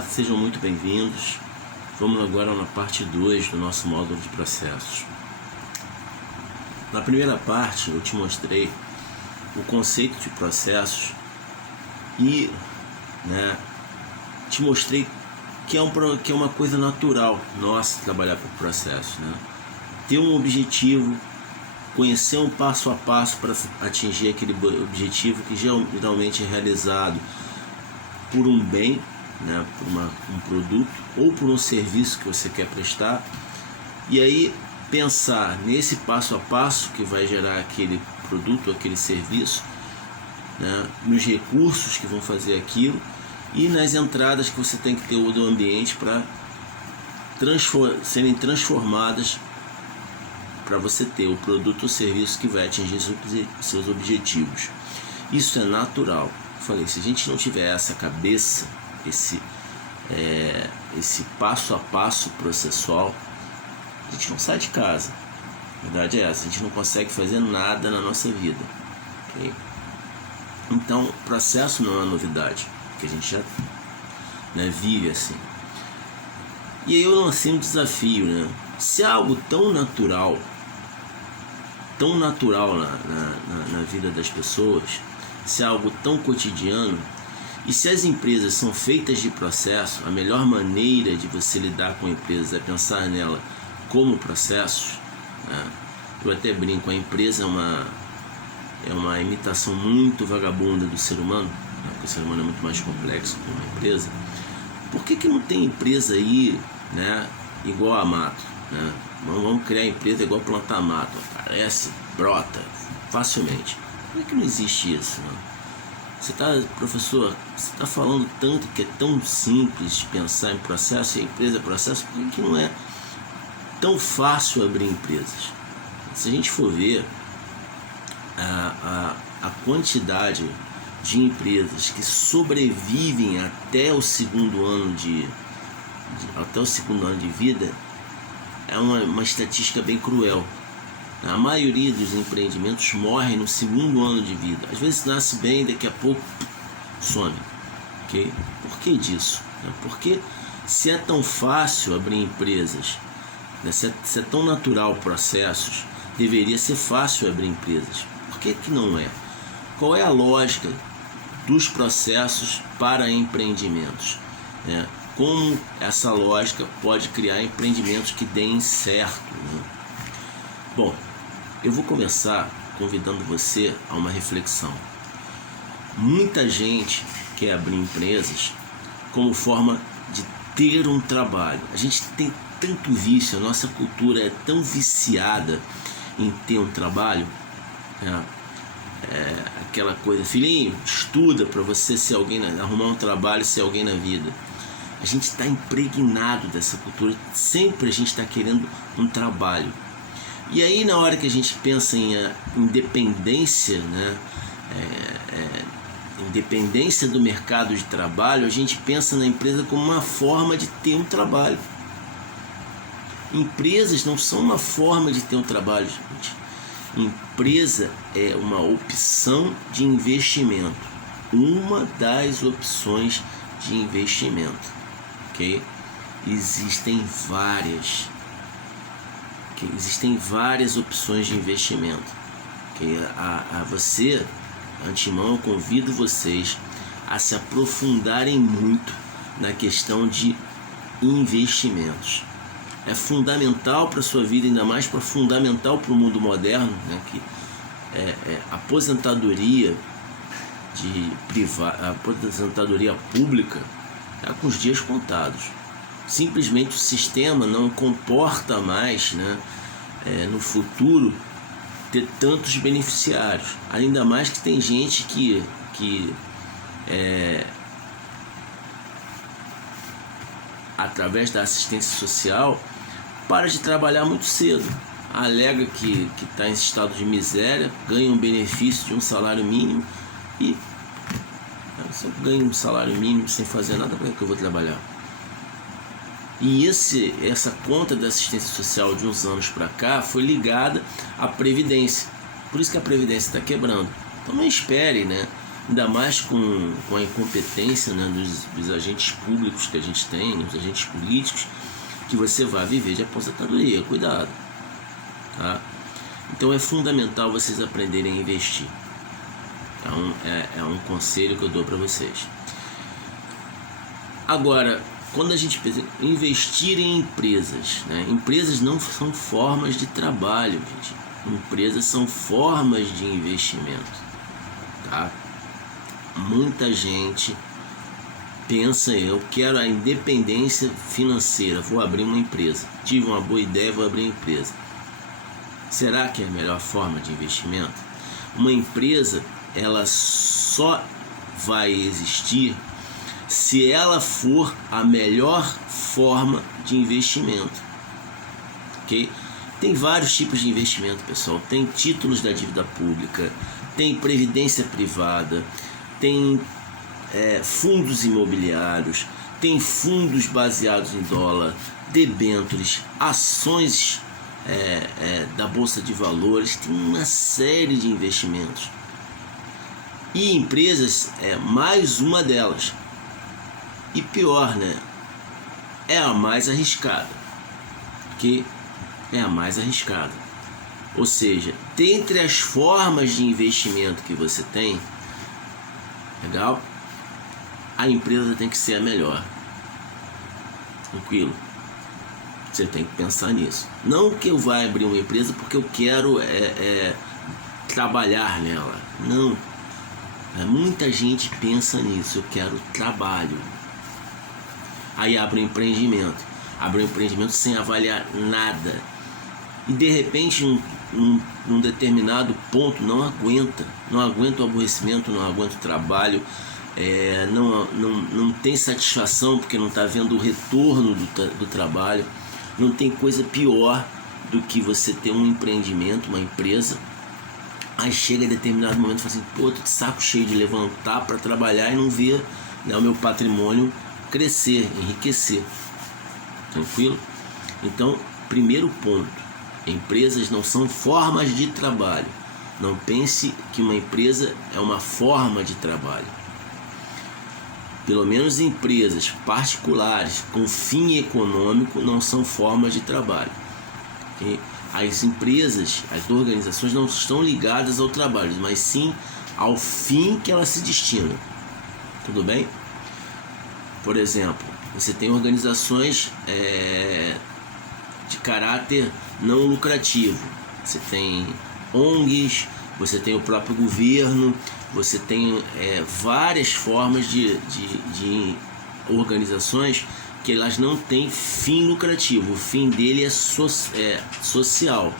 Olá, sejam muito bem-vindos. Vamos agora na parte 2 do nosso módulo de processos. Na primeira parte eu te mostrei o conceito de processos e te mostrei que é uma coisa natural nossa trabalhar por processos, ter um objetivo, conhecer um passo a passo para atingir aquele objetivo que geralmente é realizado por um bem, por um produto ou por um serviço que você quer prestar, e aí pensar nesse passo a passo que vai gerar aquele produto, aquele serviço, nos recursos que vão fazer aquilo e nas entradas que você tem que ter do ambiente para serem transformadas para você ter o produto ou serviço que vai atingir seus objetivos. Isso é natural. Falei, se a gente não tiver essa cabeça, esse passo a passo processual, a gente não sai de casa. A verdade é essa, a gente não consegue fazer nada na nossa vida, okay? Então, processo não é uma novidade, porque a gente já vive assim. E aí eu lancei um desafio, se é algo tão natural na vida das pessoas, se é algo tão cotidiano, e se as empresas são feitas de processo, a melhor maneira de você lidar com empresas é pensar nela como processos, eu até brinco, a empresa é uma imitação muito vagabunda do ser humano, porque o ser humano é muito mais complexo que uma empresa. Por que não tem empresa aí, igual a mato? Vamos criar empresa igual plantar mato, aparece, brota facilmente. Por que não existe isso? Professor, você está falando tanto que é tão simples pensar em processo e empresa é processo, por que não é tão fácil abrir empresas? Se a gente for ver a quantidade de empresas que sobrevivem até o segundo ano de vida, é uma estatística bem cruel. A maioria dos empreendimentos morrem no segundo ano de vida. Às vezes nasce bem, daqui a pouco some. Okay? Por que disso? Porque se é tão fácil abrir empresas, se é tão natural processos, deveria ser fácil abrir empresas. Por que não é? Qual é a lógica dos processos para empreendimentos? Como essa lógica pode criar empreendimentos que deem certo? Bom, eu vou começar convidando você a uma reflexão. Muita gente quer abrir empresas como forma de ter um trabalho. A gente tem tanto vício, a nossa cultura é tão viciada em ter um trabalho, aquela coisa, filhinho, estuda para você ser alguém, arrumar um trabalho, ser alguém na vida. A gente está impregnado dessa cultura, sempre a gente está querendo um trabalho. E aí na hora que a gente pensa em independência, independência do mercado de trabalho, a gente pensa na empresa como uma forma de ter um trabalho. Empresas não são uma forma de ter um trabalho, gente. Empresa é uma opção de investimento, uma das opções de investimento, ok? Existem várias opções de investimento, okay? Você, antemão, eu convido vocês a se aprofundarem muito na questão de investimentos. É fundamental para a sua vida, ainda mais fundamental para o mundo moderno, que aposentadoria aposentadoria pública está com os dias contados. Simplesmente o sistema não comporta mais, no futuro, ter tantos beneficiários. Ainda mais que tem gente que através da assistência social, para de trabalhar muito cedo. Alega que está em estado de miséria, ganha um benefício de um salário mínimo e se eu ganho um salário mínimo sem fazer nada, para que eu vou trabalhar? E essa conta da assistência social de uns anos para cá foi ligada à Previdência. Por isso que a Previdência está quebrando. Então não espere, ainda mais com a incompetência, né, dos agentes públicos que a gente tem, os agentes políticos, que você vai viver de aposentadoria. Cuidado, tá? Então é fundamental vocês aprenderem a investir. Então é um conselho que eu dou para vocês. Agora, quando a gente pensa em investir em empresas, né? Empresas não são formas de trabalho, gente. Empresas são formas de investimento, tá? Muita gente pensa, eu quero a independência financeira, vou abrir uma empresa. Tive uma boa ideia, vou abrir uma empresa. Será que é a melhor forma de investimento? Uma empresa, ela só vai existir se ela for a melhor forma de investimento, ok? Tem vários tipos de investimento, pessoal. Tem títulos da dívida pública, tem previdência privada, tem fundos imobiliários, tem fundos baseados em dólar, debêntures, ações da Bolsa de Valores, tem uma série de investimentos. E empresas é mais uma delas. E pior, né? É a mais arriscada. Que é a mais arriscada. Ou seja, dentre as formas de investimento que você tem, legal? A empresa tem que ser a melhor. Tranquilo? Você tem que pensar nisso. Não que eu vá abrir uma empresa porque eu quero trabalhar nela. Não. Muita gente pensa nisso. Eu quero trabalho. Aí abre um empreendimento. Abre um empreendimento sem avaliar nada. E de repente, num determinado ponto, não aguenta. Não aguenta o aborrecimento, não aguenta o trabalho. Não tem satisfação porque não está vendo o retorno do trabalho. Não tem coisa pior do que você ter um empreendimento, uma empresa. Aí chega em determinado momento e fala assim, pô, tô de saco cheio de levantar para trabalhar e não ver, né, o meu patrimônio crescer, enriquecer. Tranquilo? Então, primeiro ponto, empresas não são formas de trabalho. Não pense que uma empresa é uma forma de trabalho. Pelo menos empresas particulares com fim econômico não são formas de trabalho. Okay? As empresas, as organizações não estão ligadas ao trabalho, mas sim ao fim que elas se destinam. Tudo bem? Por exemplo, você tem organizações de caráter não lucrativo. Você tem ONGs, você tem o próprio governo, você tem várias formas de organizações que elas não têm fim lucrativo. O fim dele é social.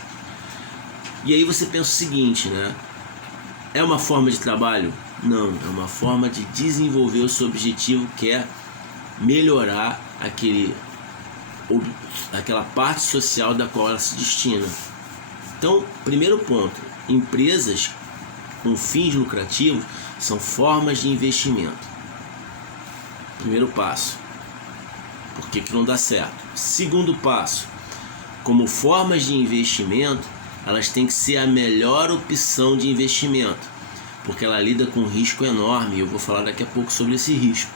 E aí você pensa o seguinte, né? É uma forma de trabalho? Não, é uma forma de desenvolver o seu objetivo, que é melhorar aquela parte social da qual ela se destina. Então, primeiro ponto, empresas com fins lucrativos são formas de investimento. Primeiro passo. Por que não dá certo? Segundo passo, como formas de investimento, elas têm que ser a melhor opção de investimento, porque ela lida com um risco enorme, e eu vou falar daqui a pouco sobre esse risco.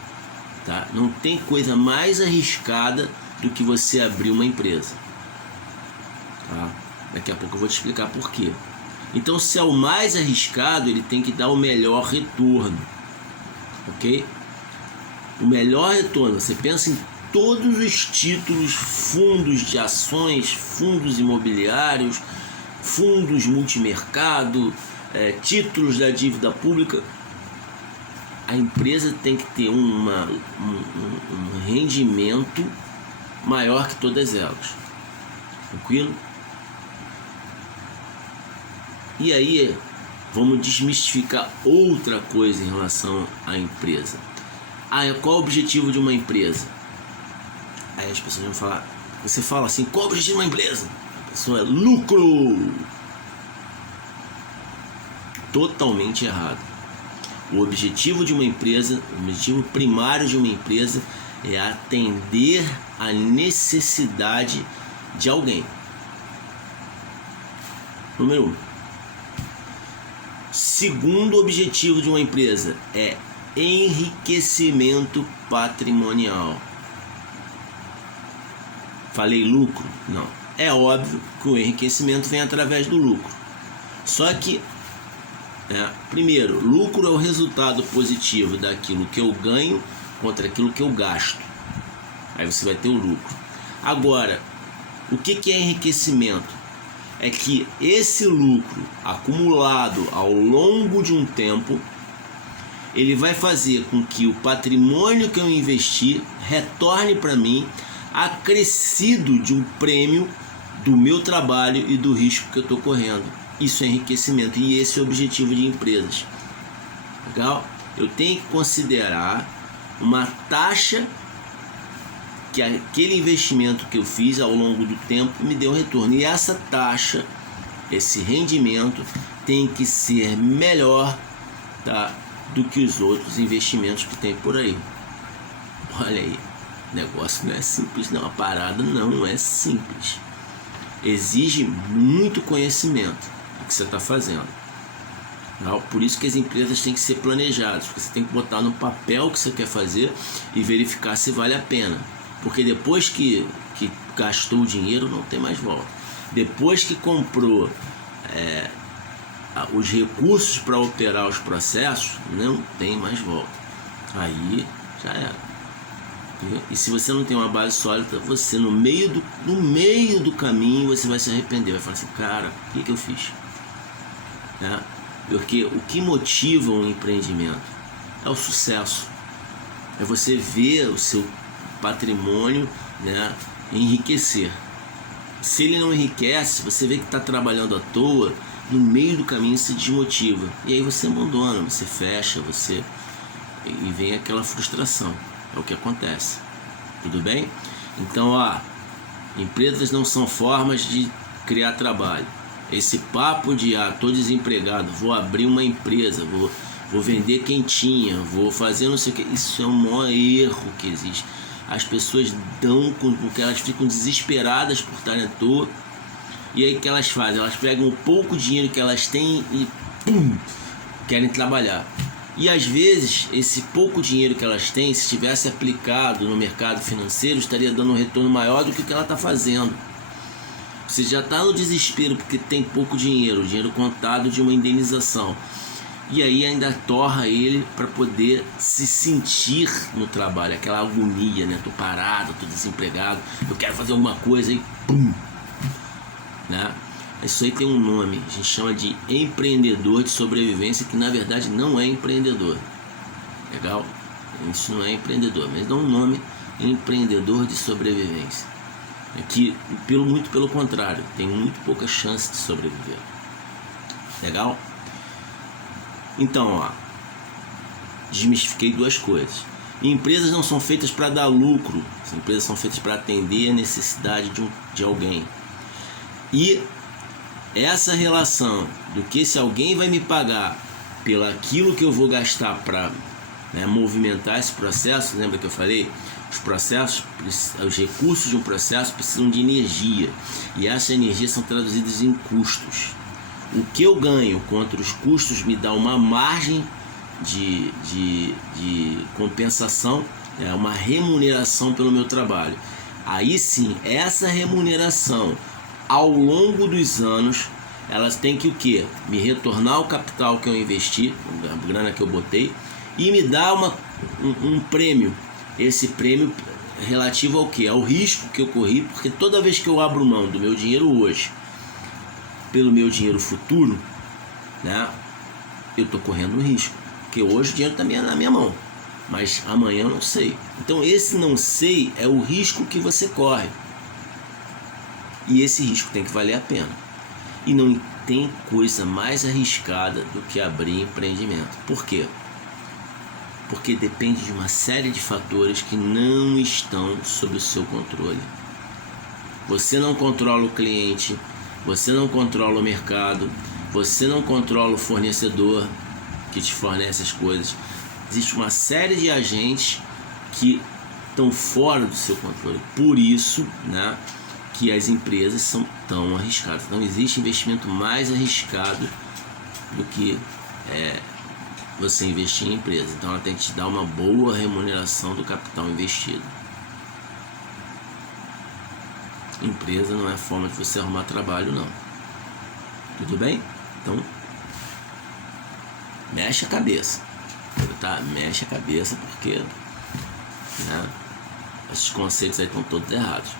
Tá? Não tem coisa mais arriscada do que você abrir uma empresa. Tá? Daqui a pouco eu vou te explicar por quê. Então, se é o mais arriscado, ele tem que dar o melhor retorno. Ok? O melhor retorno, você pensa em todos os títulos, fundos de ações, fundos imobiliários, fundos multimercado, títulos da dívida pública. A empresa tem que ter um rendimento maior que todas elas. Tranquilo? E aí, vamos desmistificar outra coisa em relação à empresa. Qual o objetivo de uma empresa? Aí as pessoas vão falar, você fala assim, qual o objetivo de uma empresa? A pessoa é lucro. Totalmente errado. O objetivo de uma empresa, o objetivo primário de uma empresa é atender a necessidade de alguém. Número 1. Segundo objetivo de uma empresa é enriquecimento patrimonial. Falei lucro? Não. É óbvio que o enriquecimento vem através do lucro. Só que, primeiro, lucro é o resultado positivo daquilo que eu ganho contra aquilo que eu gasto. Aí você vai ter o lucro. Agora, o que é enriquecimento? É que esse lucro acumulado ao longo de um tempo, ele vai fazer com que o patrimônio que eu investi retorne para mim acrescido de um prêmio do meu trabalho e do risco que eu estou correndo. Isso é enriquecimento e esse é o objetivo de empresas. Legal? Eu tenho que considerar uma taxa que aquele investimento que eu fiz ao longo do tempo me deu um retorno. E essa taxa, esse rendimento, tem que ser melhor, tá, do que os outros investimentos que tem por aí. Olha aí, o negócio não é simples não, a parada não é simples. Exige muito conhecimento do que você está fazendo. Por isso que as empresas têm que ser planejadas, porque você tem que botar no papel o que você quer fazer e verificar se vale a pena. Porque depois que gastou o dinheiro, não tem mais volta. Depois que comprou os recursos para operar os processos, não tem mais volta. Aí já era. E se você não tem uma base sólida, você no meio do caminho você vai se arrepender. Vai falar assim, cara, o que eu fiz? Porque o que motiva um empreendimento é o sucesso. É você ver o seu patrimônio, enriquecer. Se ele não enriquece, você vê que está trabalhando à toa, no meio do caminho se desmotiva. E aí você abandona, você fecha, e vem aquela frustração. É o que acontece. Tudo bem? Então, empresas não são formas de criar trabalho. Esse papo de, tô desempregado, vou abrir uma empresa, vou vender quentinha, vou fazer não sei o que, isso é o maior erro que existe. As pessoas porque elas ficam desesperadas por estarem à toa. E aí o que elas fazem? Elas pegam o pouco dinheiro que elas têm e querem trabalhar. E às vezes esse pouco dinheiro que elas têm, se tivesse aplicado no mercado financeiro, estaria dando um retorno maior do que o que ela está fazendo. Você já está no desespero porque tem pouco dinheiro, o dinheiro contado de uma indenização. E aí ainda torra ele para poder se sentir no trabalho, aquela agonia, Tô parado, tô desempregado, eu quero fazer alguma coisa e pum! Isso aí tem um nome, a gente chama de empreendedor de sobrevivência, que na verdade não é empreendedor. Legal? Isso não é empreendedor, mas dá um nome, empreendedor de sobrevivência. Que muito pelo contrário, tem muito pouca chance de sobreviver. Legal? Então, desmistifiquei duas coisas. Empresas não são feitas para dar lucro, as empresas são feitas para atender a necessidade de alguém. E essa relação do que se alguém vai me pagar pelo aquilo que eu vou gastar para movimentar esse processo, lembra que eu falei? Os processos, os recursos de um processo precisam de energia, e essa energia são traduzidas em custos. O que eu ganho contra os custos me dá uma margem de compensação, uma remuneração pelo meu trabalho. Aí sim, essa remuneração ao longo dos anos, elas têm que o quê? Me retornar o capital que eu investi, a grana que eu botei, e me dar um prêmio. Esse prêmio relativo ao quê? Ao risco que eu corri, porque toda vez que eu abro mão do meu dinheiro hoje pelo meu dinheiro futuro, eu estou correndo um risco, porque hoje o dinheiro está na minha mão, mas amanhã eu não sei. Então esse não sei é o risco que você corre, e esse risco tem que valer a pena. E não tem coisa mais arriscada do que abrir empreendimento. Por quê? Porque depende de uma série de fatores que não estão sob o seu controle. Você não controla o cliente, você não controla o mercado, você não controla o fornecedor que te fornece as coisas. Existe uma série de agentes que estão fora do seu controle. Por isso, que as empresas são tão arriscadas. Não existe investimento mais arriscado do que você investir em empresa. Então ela tem que te dar uma boa remuneração do capital investido. Empresa não é forma de você arrumar trabalho, não. Tudo bem? Então, mexe a cabeça, tá? Mexe a cabeça porque, né, esses conceitos aí estão todos errados.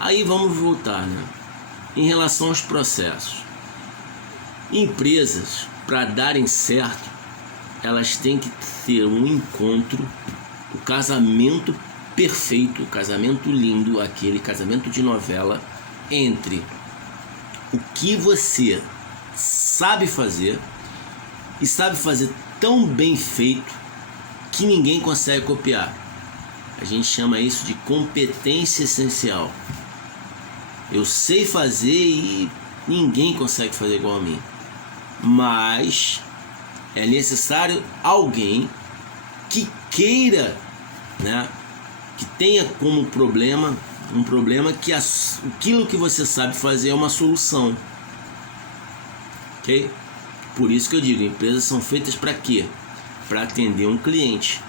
Aí vamos voltar, né? Em relação aos processos. Empresas, para darem certo, elas têm que ter um encontro, o casamento perfeito, o casamento lindo, aquele casamento de novela entre o que você sabe fazer e sabe fazer tão bem feito que ninguém consegue copiar. A gente chama isso de competência essencial. Eu sei fazer e ninguém consegue fazer igual a mim. Mas é necessário alguém que queira, né, que tenha como problema, um problema que aquilo que você sabe fazer é uma solução. Ok? Por isso que eu digo, empresas são feitas para quê? Para atender um cliente.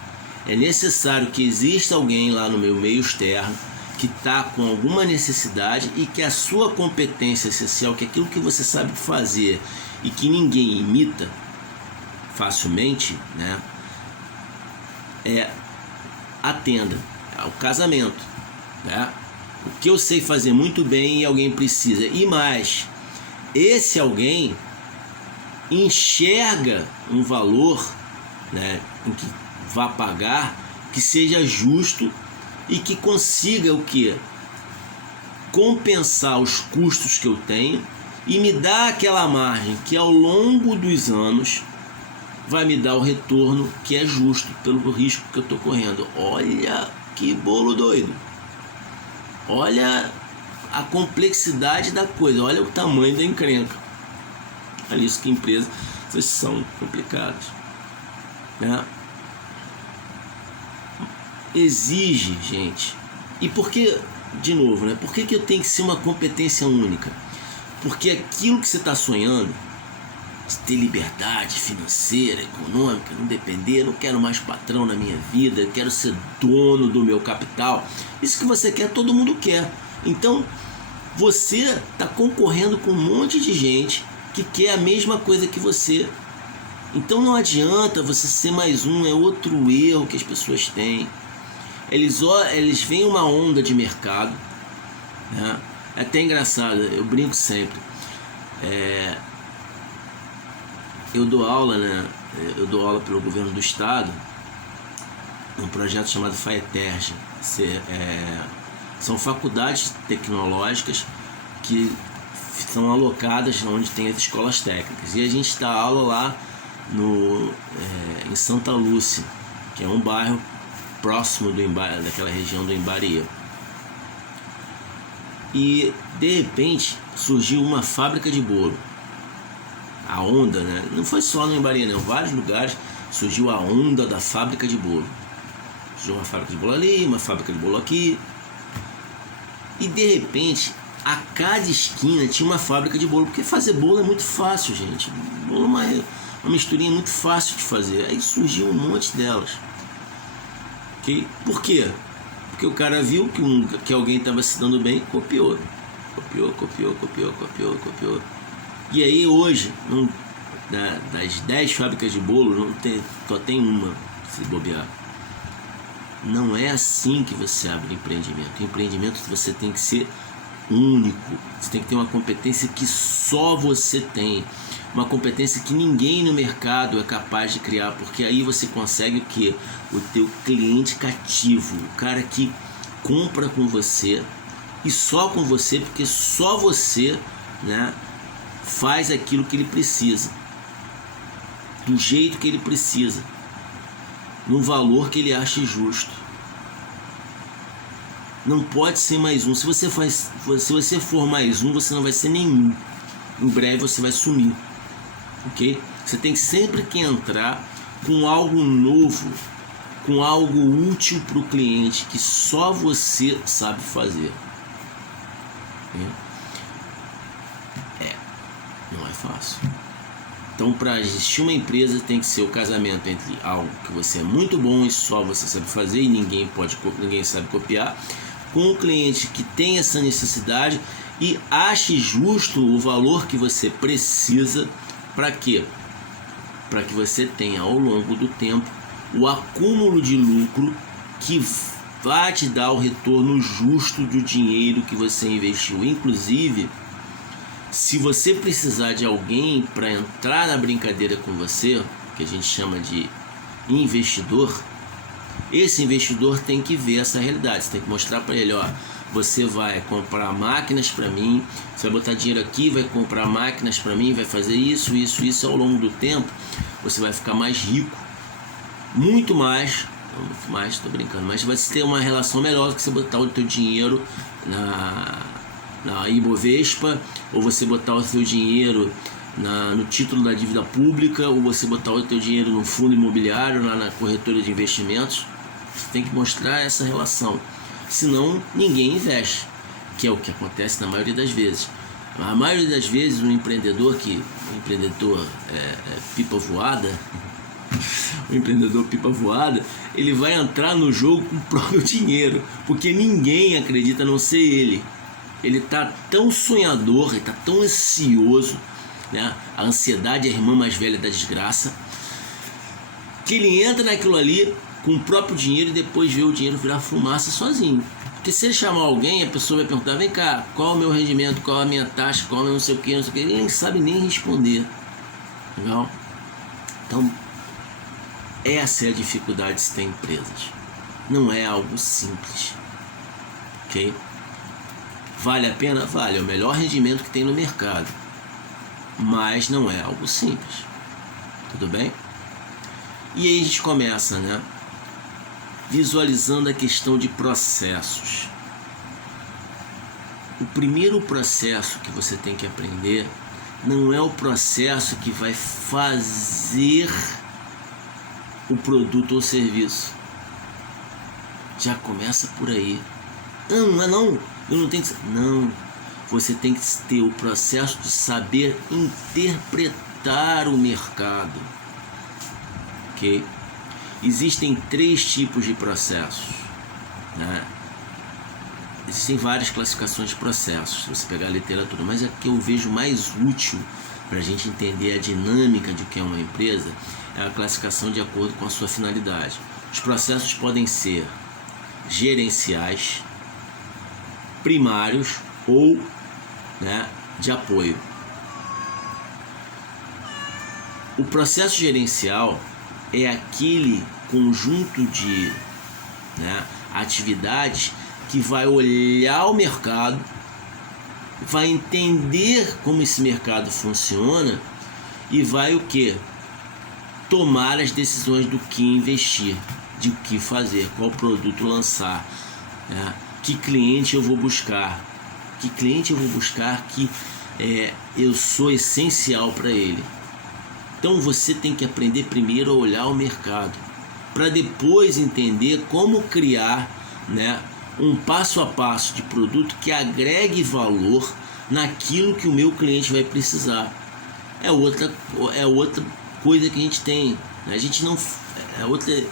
É necessário que exista alguém lá no meu meio externo que está com alguma necessidade e que a sua competência essencial, que aquilo que você sabe fazer e que ninguém imita facilmente, né, atenda ao casamento, né? O que eu sei fazer muito bem e alguém precisa. E mais, esse alguém enxerga um valor, né, em que vá pagar, que seja justo e que consiga o quê? Compensar os custos que eu tenho e me dar aquela margem que ao longo dos anos vai me dar o retorno que é justo pelo risco que eu estou correndo. Olha que bolo doido! Olha a complexidade da coisa, olha o tamanho da encrenca. Olha isso, que empresas são complicadas, né? Exige, gente. E por que, de novo, né? Por que eu tenho que ser uma competência única? Porque aquilo que você está sonhando, de ter liberdade financeira, econômica, não depender, não quero mais patrão na minha vida, quero ser dono do meu capital. Isso que você quer, todo mundo quer. Então, você está concorrendo com um monte de gente que quer a mesma coisa que você. Então não adianta você ser mais um, é outro erro que as pessoas têm. Eles veem uma onda de mercado, né? É até engraçado, eu brinco sempre. Eu dou aula, né? Eu dou aula pelo governo do estado, um projeto chamado FAETERJ. São faculdades tecnológicas que são alocadas onde tem as escolas técnicas. E a gente dá aula lá em Santa Lúcia, que é um bairro próximo daquela região do Embaria. E de repente surgiu uma fábrica de bolo. A onda, né? Não foi só no Embaria, não. Em vários lugares surgiu a onda da fábrica de bolo. Surgiu uma fábrica de bolo ali, uma fábrica de bolo aqui. E de repente, a cada esquina tinha uma fábrica de bolo. Porque fazer bolo é muito fácil, gente. Bolo é uma misturinha muito fácil de fazer. Aí surgiu um monte delas. Okay? Por quê? Porque o cara viu que alguém estava se dando bem, copiou. Copiou. E aí hoje, das 10 fábricas de bolo, só tem uma, se bobear. Não é assim que você abre empreendimento. Empreendimento você tem que ser único. Você tem que ter uma competência que só você tem. Uma competência que ninguém no mercado é capaz de criar. Porque aí você consegue o quê? O teu cliente cativo. O cara que compra com você e só com você, porque só você, né, faz aquilo que ele precisa, do jeito que ele precisa, no valor que ele acha justo. Não pode ser mais um. Se você for mais um, você não vai ser nenhum. Em breve você vai sumir, ok? Você tem sempre que entrar com algo novo, com algo útil para o cliente que só você sabe fazer. Não é fácil. Então, para existir uma empresa, tem que ser o casamento entre algo que você é muito bom e só você sabe fazer e ninguém sabe copiar, com um cliente que tem essa necessidade e ache justo o valor que você precisa. Para quê? Para que você tenha ao longo do tempo o acúmulo de lucro que vai te dar o retorno justo do dinheiro que você investiu. Inclusive, se você precisar de alguém para entrar na brincadeira com você, que a gente chama de investidor, esse investidor tem que ver essa realidade. Você tem que mostrar para ele, ó, você vai comprar máquinas para mim, você vai botar dinheiro aqui, vai comprar máquinas para mim, vai fazer isso, ao longo do tempo, você vai ficar mais rico, muito mais, estou brincando, mas vai ter uma relação melhor do que você botar o teu dinheiro na Ibovespa, ou você botar o seu dinheiro no título da dívida pública, ou você botar o teu dinheiro no fundo imobiliário, lá na corretora de investimentos. Você tem que mostrar essa relação, senão ninguém investe, que é o que acontece na maioria das vezes. A maioria das vezes o empreendedor pipa voada, o empreendedor pipa voada, ele vai entrar no jogo com o próprio dinheiro, porque ninguém acredita a não ser ele. Ele está tão sonhador, ele está tão ansioso, né? A ansiedade é a irmã mais velha da desgraça, que ele entra naquilo ali com o próprio dinheiro e depois vê o dinheiro virar fumaça sozinho. Porque se ele chamar alguém, a pessoa vai perguntar, vem cá, qual é o meu rendimento, qual é a minha taxa, qual é o meu não sei o que, ele nem sabe nem responder. Legal? Então, essa é a dificuldade de se ter empresas. Não é algo simples. Ok? Vale a pena? Vale, é o melhor rendimento que tem no mercado, mas não é algo simples. Tudo bem? E aí a gente começa, né? Visualizando a questão de processos. O primeiro processo que você tem que aprender não é o processo que vai fazer o produto ou serviço. Já começa por aí. Não, eu não tenho que... Não, você tem que ter o processo de saber interpretar o mercado. Ok? Existem 3 tipos de processos, né? Existem várias classificações de processos, se você pegar a literatura, mas a que eu vejo mais útil para a gente entender a dinâmica de o que é uma empresa é a classificação de acordo com a sua finalidade. Os processos podem ser gerenciais, primários ou, né, de apoio. O processo gerencial é aquele conjunto de, né, atividades que vai olhar o mercado, vai entender como esse mercado funciona e vai o quê? Tomar as decisões do que investir, de o que fazer, qual produto lançar, né? Que cliente eu vou buscar, que eu sou essencial para ele. Então você tem que aprender primeiro a olhar o mercado, para depois entender como criar, né, um passo a passo de produto que agregue valor naquilo que o meu cliente vai precisar. É outra coisa que a gente tem, né? A gente não, é outra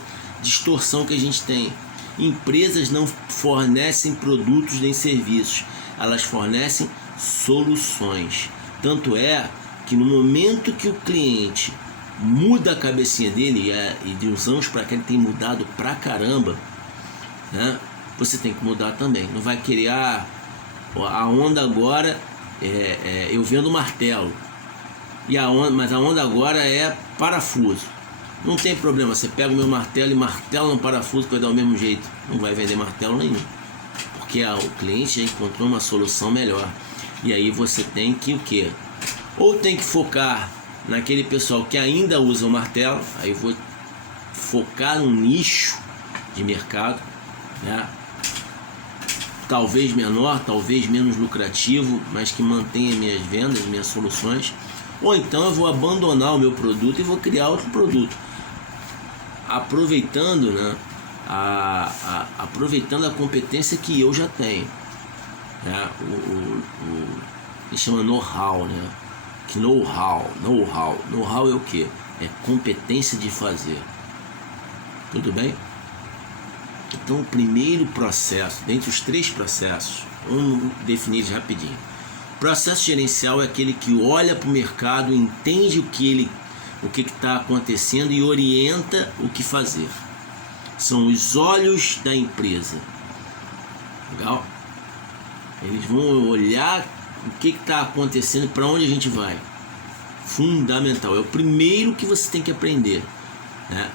distorção que a gente tem. Empresas não fornecem produtos nem serviços, elas fornecem soluções. Tanto é que no momento que o cliente muda a cabecinha dele, e de uns anos para cá ele tem mudado pra caramba, né? Você tem que mudar também. Não vai querer, a onda agora eu vendo martelo, mas a onda agora é parafuso. Não tem problema, você pega o meu martelo e martela no parafuso que vai dar o mesmo jeito. Não vai vender martelo nenhum, porque o cliente já encontrou uma solução melhor. E aí você tem que o quê? Ou tem que focar naquele pessoal que ainda usa o martelo, aí eu vou focar num nicho de mercado, né? Talvez menor, talvez menos lucrativo, mas que mantenha minhas vendas, minhas soluções. Ou então eu vou abandonar o meu produto e vou criar outro produto, aproveitando, né, aproveitando a competência que eu já tenho, né? Que chama know-how, né? que know-how. Know-how é o quê? É competência de fazer. Tudo bem? Então, o primeiro processo, dentre os 3 processos, vamos definir rapidinho. Processo gerencial é aquele que olha para o mercado, entende o que está acontecendo e orienta o que fazer. São os olhos da empresa. Legal? Eles vão olhar o que está acontecendo, para onde a gente vai. Fundamental. É o primeiro que você tem que aprender, né?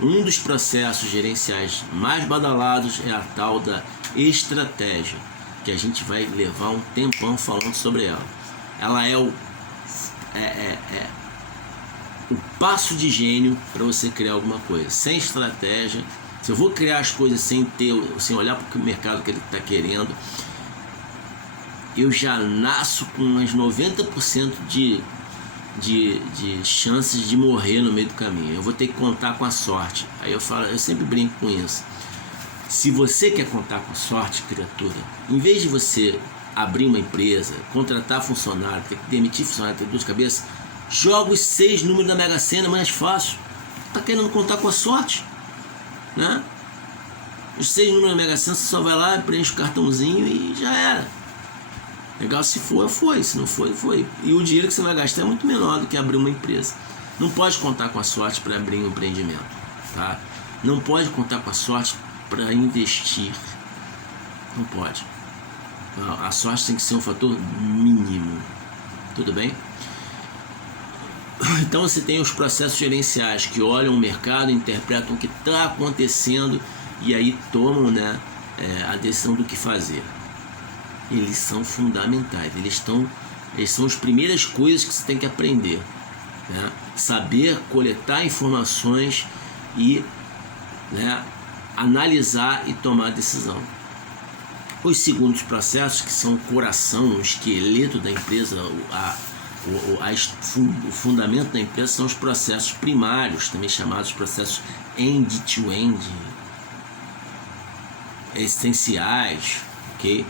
Um dos processos gerenciais mais badalados é a tal da estratégia, que a gente vai levar um tempão falando sobre ela. Ela é o passo de gênio para você criar alguma coisa. Sem estratégia, se eu vou criar as coisas sem olhar para o mercado que ele está querendo, eu já nasço com umas 90% de chances de morrer no meio do caminho. Eu vou ter que contar com a sorte. Aí eu sempre brinco com isso. Se você quer contar com a sorte, criatura, em vez de você abrir uma empresa, contratar funcionário, ter que demitir funcionário, ter 2 cabeças, joga os 6 números da Mega Sena, mais fácil. Tá querendo contar com a sorte, né? Os 6 números da Mega Sena, você só vai lá, preenche o cartãozinho e já era. Legal, se for, foi. Se não foi, foi. E o dinheiro que você vai gastar é muito menor do que abrir uma empresa. Não pode contar com a sorte para abrir um empreendimento, tá? Não pode contar com a sorte para investir. Não pode. A sorte tem que ser um fator mínimo. Tudo bem? Então você tem os processos gerenciais que olham o mercado, interpretam o que está acontecendo e aí tomam, né, a decisão do que fazer. Eles são fundamentais, eles são as primeiras coisas que você tem que aprender, né? Saber coletar informações e, né, analisar e tomar decisão. Os segundos processos, que são o coração, o esqueleto da empresa, o fundamento da empresa, são os processos primários, também chamados processos end-to-end, essenciais, ok?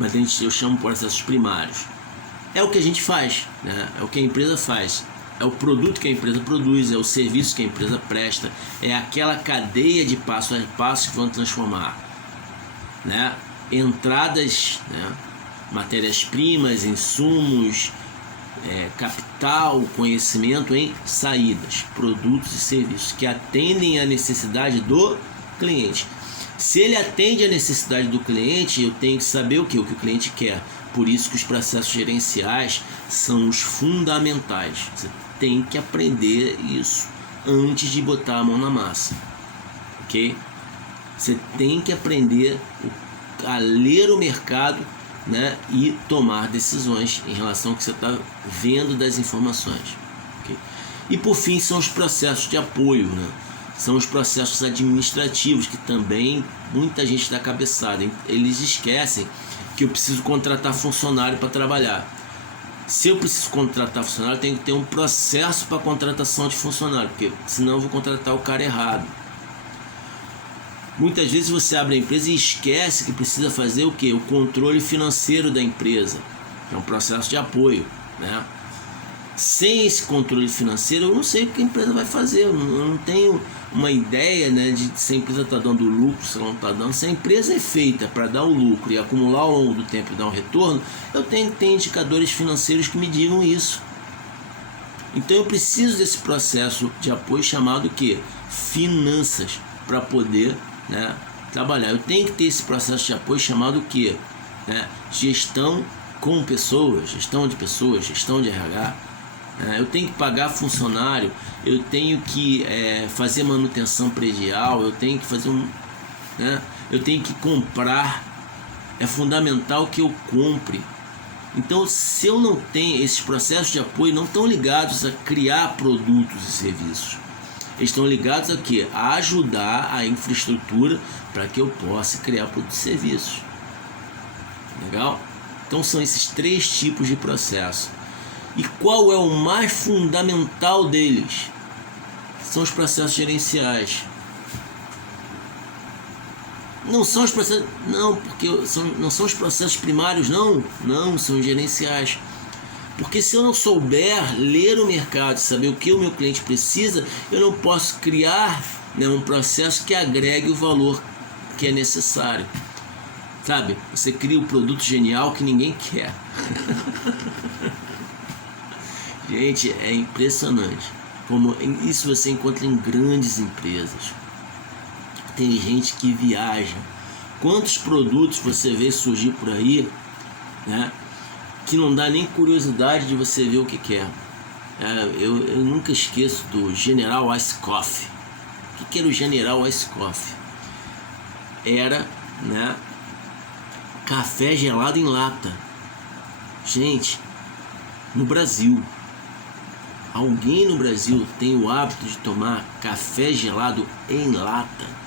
Mas eu chamo de processos primários. É o que a gente faz, né? É o que a empresa faz, é o produto que a empresa produz, é o serviço que a empresa presta, é aquela cadeia de passo a passo que vão transformar, né, entradas, né, matérias-primas, insumos, capital, conhecimento em saídas, produtos e serviços que atendem à necessidade do cliente. Se ele atende à necessidade do cliente, eu tenho que saber o que o cliente quer. Por isso que os processos gerenciais são os fundamentais. Você tem que aprender isso antes de botar a mão na massa, ok? Você tem que aprender a ler o mercado, né, e tomar decisões em relação ao que você está vendo das informações, okay? E por fim são os processos de apoio, né? São os processos administrativos, que também muita gente dá cabeçada. Eles esquecem que eu preciso contratar funcionário para trabalhar. Se eu preciso contratar funcionário, eu tenho que ter um processo para contratação de funcionário, porque senão eu vou contratar o cara errado. Muitas vezes você abre a empresa e esquece que precisa fazer o quê? O controle financeiro da empresa. É um processo de apoio, né? Sem esse controle financeiro, eu não sei o que a empresa vai fazer. Eu não tenho uma ideia, né, de se a empresa está dando lucro, se ela não está dando. Se a empresa é feita para dar o lucro e acumular ao longo do tempo e dar um retorno, eu tenho que ter indicadores financeiros que me digam isso. Então eu preciso desse processo de apoio chamado o quê? Finanças, para poder, né, trabalhar. Eu tenho que ter esse processo de apoio chamado o quê? Né, gestão com pessoas, gestão de pessoas, gestão de RH. Eu tenho que pagar funcionário, eu tenho que fazer manutenção predial, eu tenho que fazer eu tenho que comprar. É fundamental que eu compre. Então, se eu não tenho esses processos de apoio, não estão ligados a criar produtos e serviços. Eles estão ligados a quê? A ajudar a infraestrutura para que eu possa criar produtos e serviços. Legal? Então são esses 3 tipos de processo. E qual é o mais fundamental deles? São os processos gerenciais. Não são os processos, não, porque não são os processos primários, não, são os gerenciais. Porque se eu não souber ler o mercado, saber o que o meu cliente precisa, eu não posso criar, né, um processo que agregue o valor que é necessário. Sabe? Você cria um produto genial que ninguém quer. Gente, é impressionante como isso você encontra em grandes empresas. Tem gente que viaja. Quantos produtos você vê surgir por aí, né, que não dá nem curiosidade de você ver o que quer. Eu nunca esqueço do General Ice Coffee. O que era o General Ice Coffee? Era, né, café gelado em lata. Gente, no Brasil, alguém no Brasil tem o hábito de tomar café gelado em lata?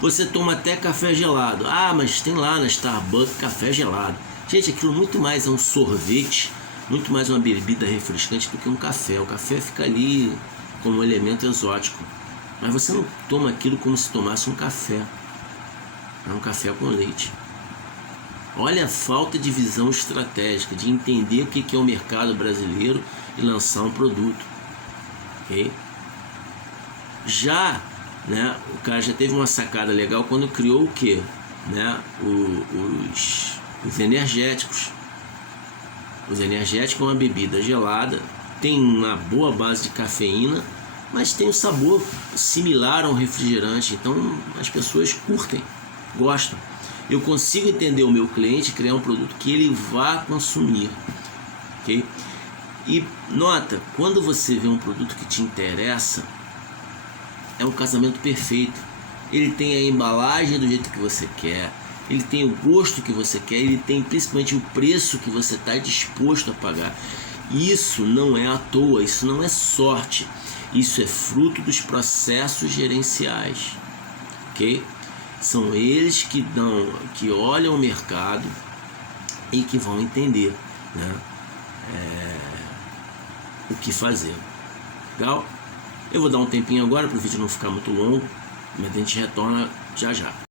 Você toma até café gelado. Ah, mas tem lá na Starbucks café gelado. Gente, aquilo muito mais é um sorvete, muito mais uma bebida refrescante do que um café. O café fica ali como um elemento exótico. Mas você não toma aquilo como se tomasse um café. É um café com leite. Olha a falta de visão estratégica, de entender o que é o mercado brasileiro e lançar um produto. Okay? Já, né, o cara já teve uma sacada legal quando criou o quê? Né, os energéticos. Os energéticos é uma bebida gelada, tem uma boa base de cafeína, mas tem um sabor similar a um refrigerante, então as pessoas curtem, gostam. Eu consigo entender o meu cliente e criar um produto que ele vá consumir, ok? E nota, quando você vê um produto que te interessa, é um casamento perfeito. Ele tem a embalagem do jeito que você quer, ele tem o gosto que você quer, ele tem principalmente o preço que você está disposto a pagar. Isso não é à toa, isso não é sorte, isso é fruto dos processos gerenciais, ok? São eles que olham o mercado e que vão entender, né, o que fazer. Legal? Eu vou dar um tempinho agora para o vídeo não ficar muito longo, mas a gente retorna já já.